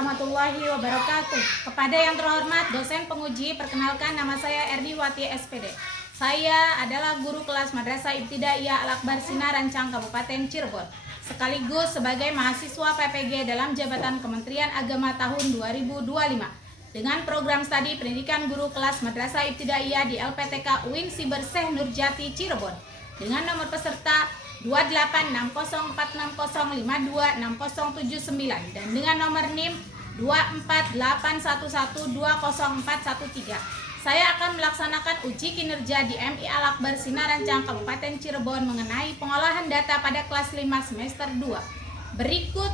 warahmatullahi wabarakatuh. Kepada yang terhormat dosen penguji, perkenalkan nama saya Erdiwati SPD. Saya adalah guru kelas Madrasah Ibtidaiyah Al-Akbar Sinar Rancang Kabupaten Cirebon, sekaligus sebagai mahasiswa PPG dalam jabatan Kementerian Agama tahun 2025 dengan program studi pendidikan guru kelas Madrasah Ibtidaiyah di LPTK UIN Siber Syekh Nurjati Cirebon dengan nomor peserta 286056052679 dan dengan nomor NIM 24811200413. Saya akan melaksanakan uji kinerja di MI Al-Akbar Sinar Rancang Kabupaten Cirebon mengenai pengolahan data pada kelas 5 semester 2. Berikut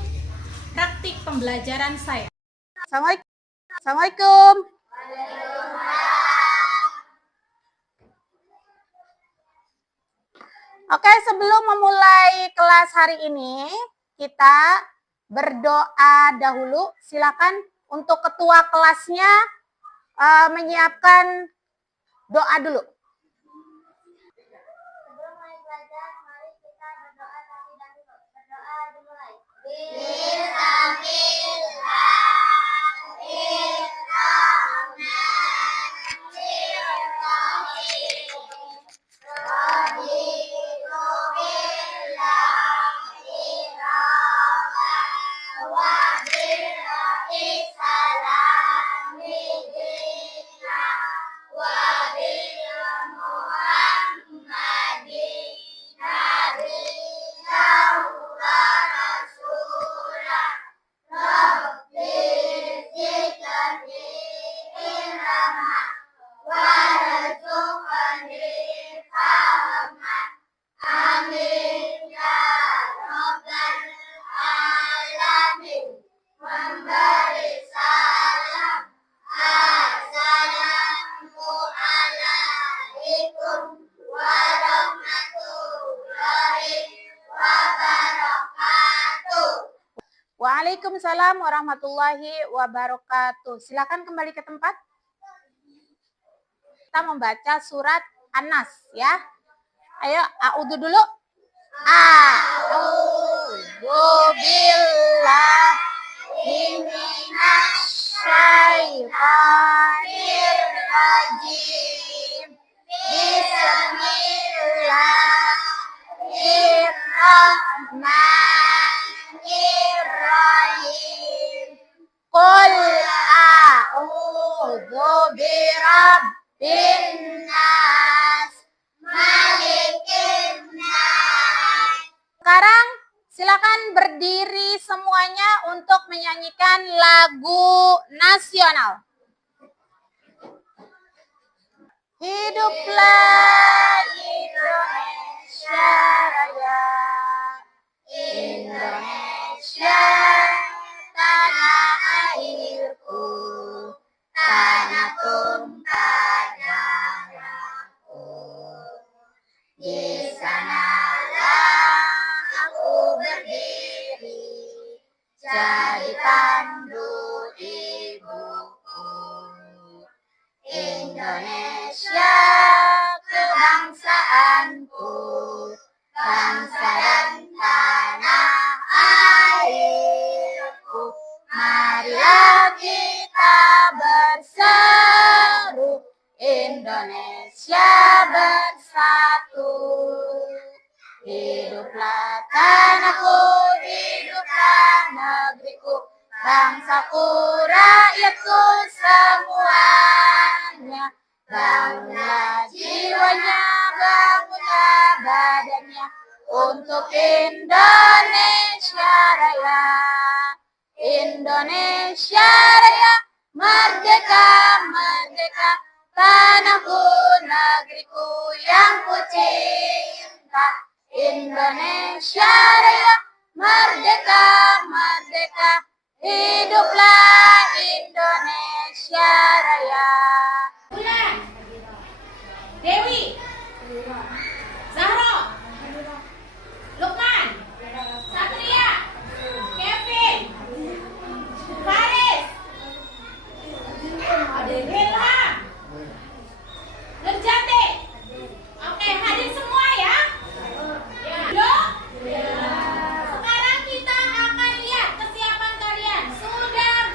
praktik pembelajaran saya. Assalamualaikum. Oke, sebelum memulai kelas hari ini, kita berdoa dahulu. Silakan untuk ketua kelasnya menyiapkan doa dulu. Sebelum mulai belajar, mari kita berdoa terlebih dahulu. Berdoa dimulai. Waalaikumsalam warahmatullahi wabarakatuh. Silakan kembali ke tempat. Kita membaca surat An-Nas ya. Ayo, a'udzu dulu. A'udzu billahi minasyaitonir rajim. Bismillahirrahmanirrahim. Qul a'udzu birabbin nas, malikin nas. Sekarang silakan berdiri semuanya untuk menyanyikan lagu nasional. Hiduplah Indonesia Raya, Indonesia tanah airku, tanah tumpah darahku. Di sanalah aku berdiri, jadi pandu ibuku. Indonesia kebangsaanku, bangsa dan tanah airku. Marilah kita berseru, Indonesia bersatu. Hiduplah tanahku, hiduplah negeriku, bangsaku, rakyatku semuanya. Bangunlah jiwanya, bangunlah badannya untuk Indonesia Raya. Indonesia Raya, merdeka, merdeka, tanahku, negeriku yang ku cinta. Indonesia Raya, merdeka, merdeka, hiduplah Indonesia Raya. Bulan, Dewi, Zahro, Lukman, Satria, Kevin, Faris, Ilham, Nurjati. Oke, hadir semua ya. Yuk. Sekarang kita akan lihat kesiapan kalian. Sudah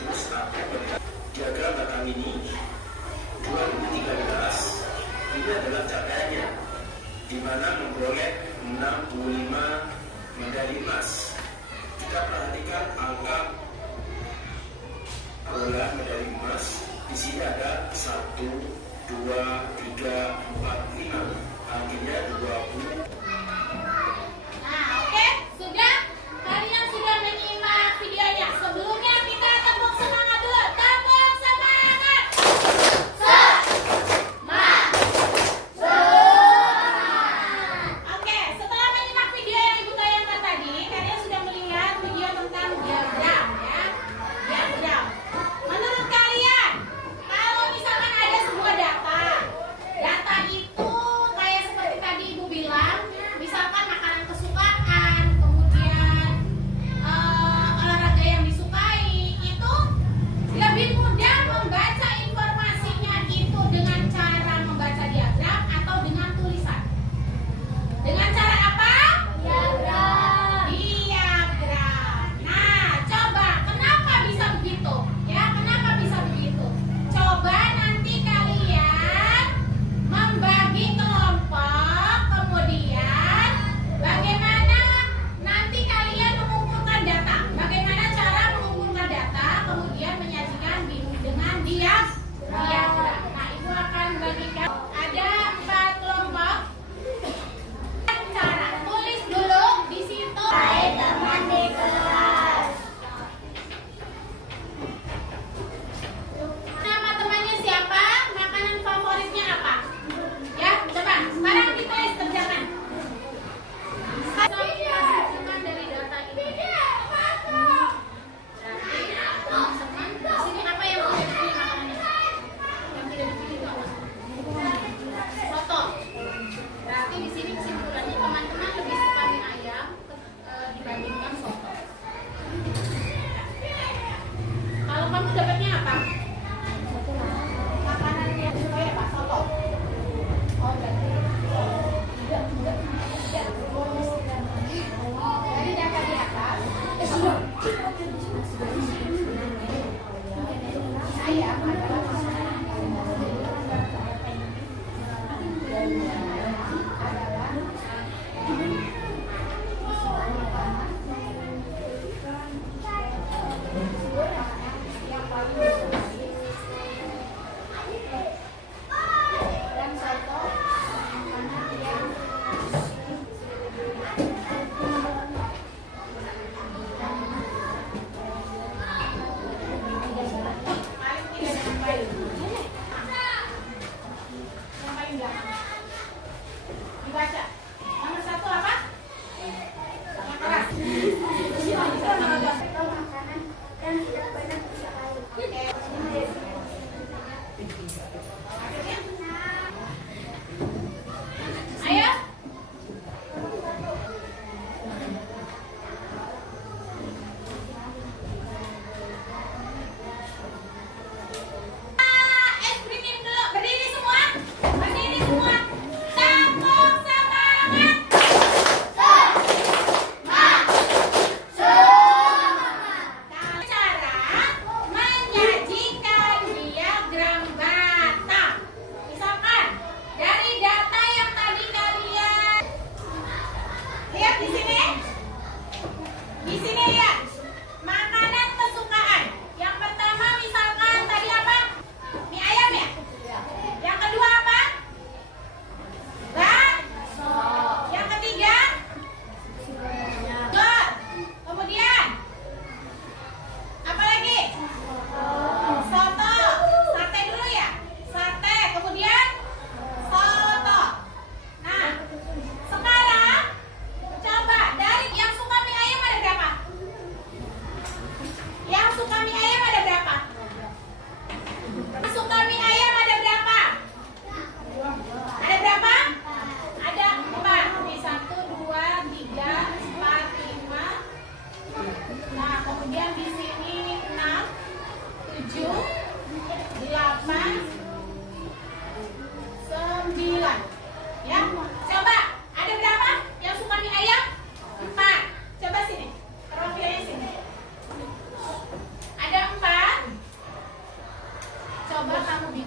Terus aku melihat diagram belakang ini 2013 ini adalah capaiannya, di mana memperoleh 65 medali emas. Kita perhatikan angka perolehan medali emas. Di sini ada 1, 2, 3, 4, 5. Artinya 20. Nah, oke, sudah? Kalian sudah menyimak videonya. Sebelumnya kita tepuk semangat dulu. Tepuk semangat. Oke, setelah menyimak video yang Ibu tayangkan tadi, kalian sudah melihat video tentang diagram ya. Diagram. Menurut kalian, kalau misalkan ada sebuah data itu kayak seperti tadi Ibu bilang, misalkan makanan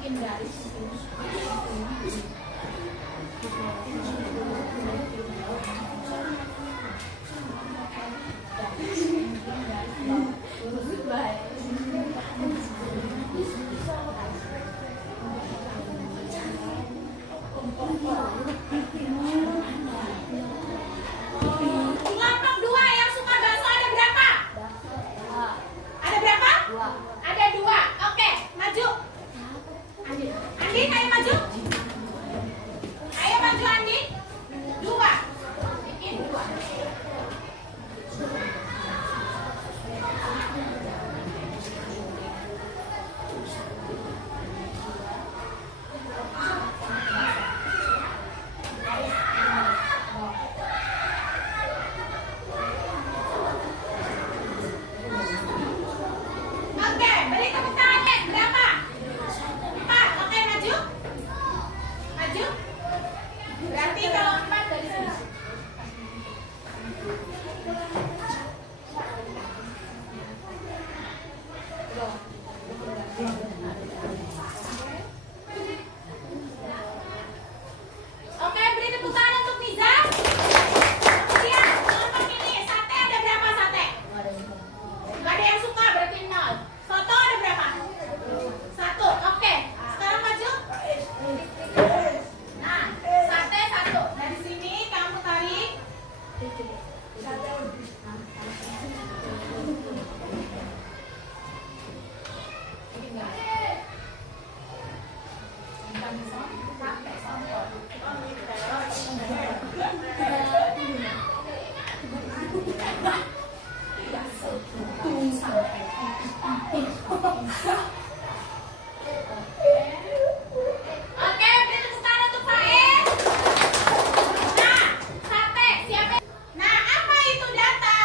bikin garis. Kelompok 2 yang suka bakso ada berapa? Ada berapa? Ada 2. Oke, maju. Andin, ayo maju. Ayo maju Andin. 2. Bikin 2. Oke, beri tepuk tangannya. Berapa? 4. Oke, maju. Maju. Berarti kalau 4 dari sini. Oke, beri tepuk tangan untuk Niza. Kemudian kelompok ini sate ada berapa sate? Gak ada yang suka berarti 0. Soto ada berapa? 1. Oke, sekarang maju. Nah, sate 1. Dari sini kamu tarik. Oke, beri tepuk tangan untuk Faid. Nah, sate siapa? Nah, apa itu data?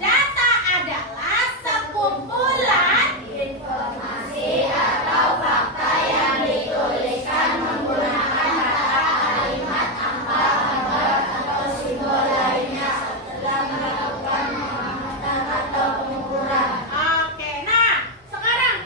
Data adalah sekumpulan informasi atau fakta yang dituliskan menggunakan kata, kalimat, angka, gambar, atau simbol lainnya setelah melakukan pengamatan atau pengukuran. Oke, nah sekarang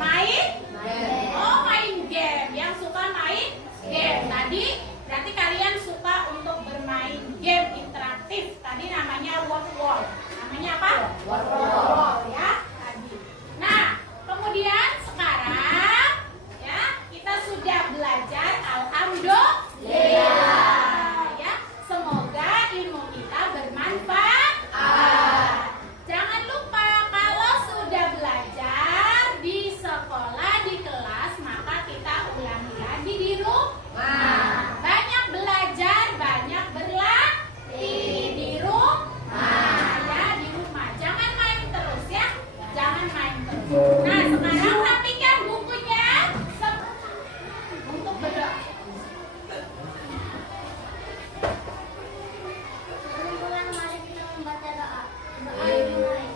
Main? Oh, main game. Yang suka main game. Tadi berarti kalian suka untuk bermain game interaktif. Tadi namanya word wall. Namanya apa? Word wall ya tadi. Nah, kemudian sekarang ya kita sudah belajar alhamdulillah ya. Semoga ilmu kita bermanfaat. Jangan lupa kalau sudah belajar di sekolah di kelas maka kita ulangi lagi di rumah. Banyak belajar, banyak berlatih di rumah ya, di rumah. Jangan main terus ya. Jangan main terus. Nah, sekarang rapikan bukunya untuk berdoa. Sebelum pulang mari kita membaca doa. Doa dimulai.